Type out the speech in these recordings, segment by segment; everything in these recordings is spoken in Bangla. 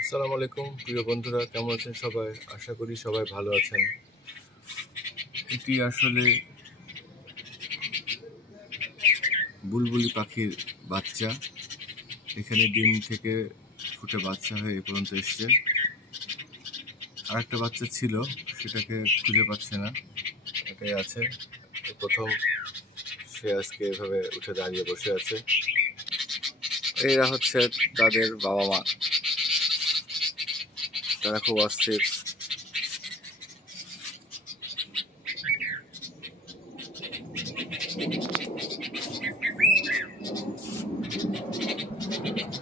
আসসালামু আলাইকুম প্রিয় বন্ধুরা, কেমন আছেন সবাই? আশা করি সবাই ভালো আছেন। এটি আসলে বুলবুলি পাখির বাচ্চা। এখানে ডিম থেকে ফুটে বাচ্চা হয়ে এ পর্যন্ত এসছে। আর একটা বাচ্চা ছিল, সেটাকে খুঁজে পাচ্ছে না, এটাই আছে প্রথম। সে আজকে এভাবে উঠে দাঁড়িয়ে বসে আছে। এরা হচ্ছে তাদের বাবা মা, তারা খুব অস্থির।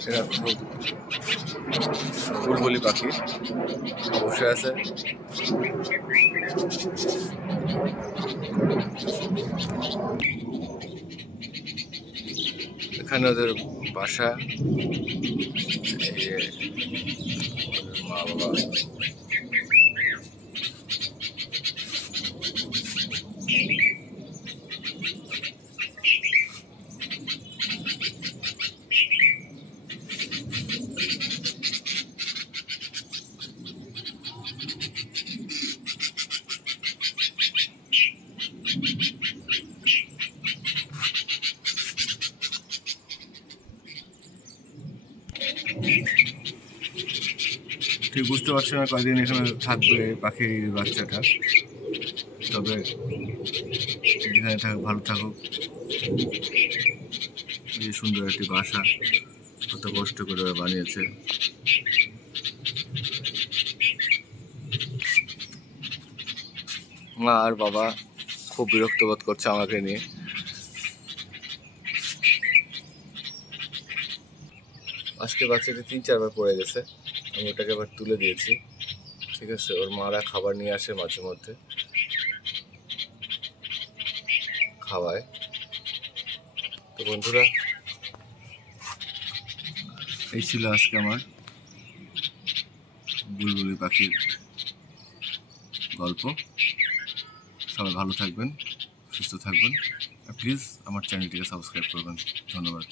এরা খুব বুলবুলি পাখি বসে আছে। এখানে ওদের বাসা, মা বাবা। ঠিক বুঝতে পারছি না কয়দিন এখানে থাকবে পাখির বাচ্চাটা, তবে এখানে ভালো থাকুক। এই সুন্দর একটি বাসা কত কষ্ট করে বানিয়েছে। মা আর বাবা খুব বিরক্ত বোধ করছে আমাকে নিয়ে। আজকে বাচ্চাটি 3-4 বার পড়ে গেছে, আমি ওটাকে এবার তুলে দিয়েছি। ঠিক আছে, ওর মারা খাবার নিয়ে আসে মাঝে মধ্যে, খাওয়ায়। তো বন্ধুরা, এই ছিল আজকে আমার বুলবুলি পাখির গল্প। সবাই ভালো থাকবেন, সুস্থ থাকবেন, আর প্লিজ আমার চ্যানেলটিকে সাবস্ক্রাইব করবেন। ধন্যবাদ।